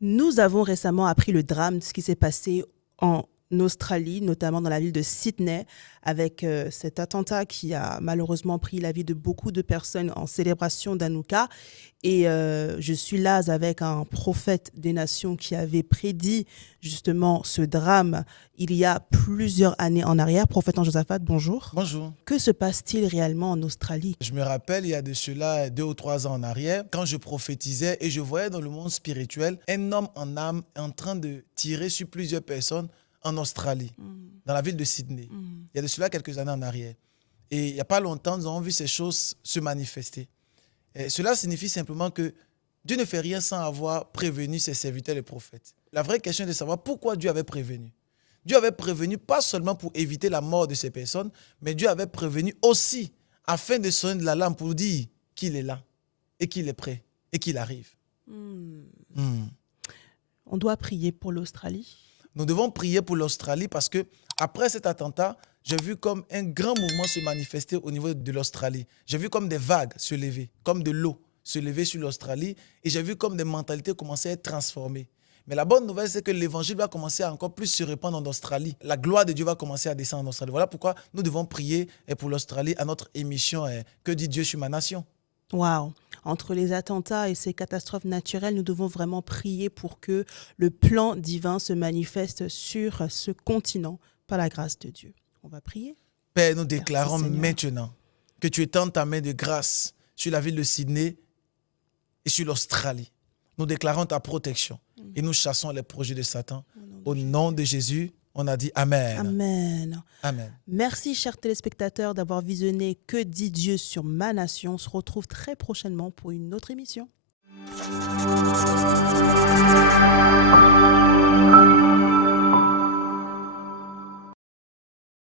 Nous avons récemment appris le drame de ce qui s'est passé en Australie, notamment dans la ville de Sydney, avec cet attentat qui a malheureusement pris la vie de beaucoup de personnes en célébration d'Hanouka. Et je suis là avec un prophète des nations qui avait prédit justement ce drame il y a plusieurs années en arrière. Prophète en Josaphat, bonjour. Bonjour. Que se passe-t-il réellement en Australie? Je me rappelle, il y a de cela 2 ou 3 ans en arrière, quand je prophétisais et je voyais dans le monde spirituel un homme en âme en train de tirer sur plusieurs personnes en Australie, dans la ville de Sydney. Il y a de cela quelques années en arrière. Et il n'y a pas longtemps, nous avons vu ces choses se manifester. Et cela signifie simplement que Dieu ne fait rien sans avoir prévenu ses serviteurs les prophètes. La vraie question est de savoir pourquoi Dieu avait prévenu. Dieu avait prévenu pas seulement pour éviter la mort de ces personnes, mais Dieu avait prévenu aussi afin de sonner de l'alarme pour dire qu'il est là et qu'il est prêt et qu'il arrive. Hmm. Hmm. On doit prier pour l'Australie. Nous devons prier pour l'Australie parce que après cet attentat, j'ai vu comme un grand mouvement se manifester au niveau de l'Australie. J'ai vu comme des vagues se lever, comme de l'eau se lever sur l'Australie et j'ai vu comme des mentalités commencer à être transformées. Mais la bonne nouvelle, c'est que l'évangile va commencer à encore plus se répandre en Australie. La gloire de Dieu va commencer à descendre en Australie. Voilà pourquoi nous devons prier pour l'Australie à notre émission Que dit Dieu sur ma nation? Waouh! Entre les attentats et ces catastrophes naturelles, nous devons vraiment prier pour que le plan divin se manifeste sur ce continent par la grâce de Dieu. On va prier. Père, nous Merci déclarons Seigneur. maintenant que tu étends ta main de grâce sur la ville de Sydney et sur l'Australie. Nous déclarons ta protection et nous chassons les projets de Satan. Au nom de Jésus, on a dit Amen. Amen. Amen. Merci, chers téléspectateurs, d'avoir visionné Que dit Dieu sur ma nation. On se retrouve très prochainement pour une autre émission.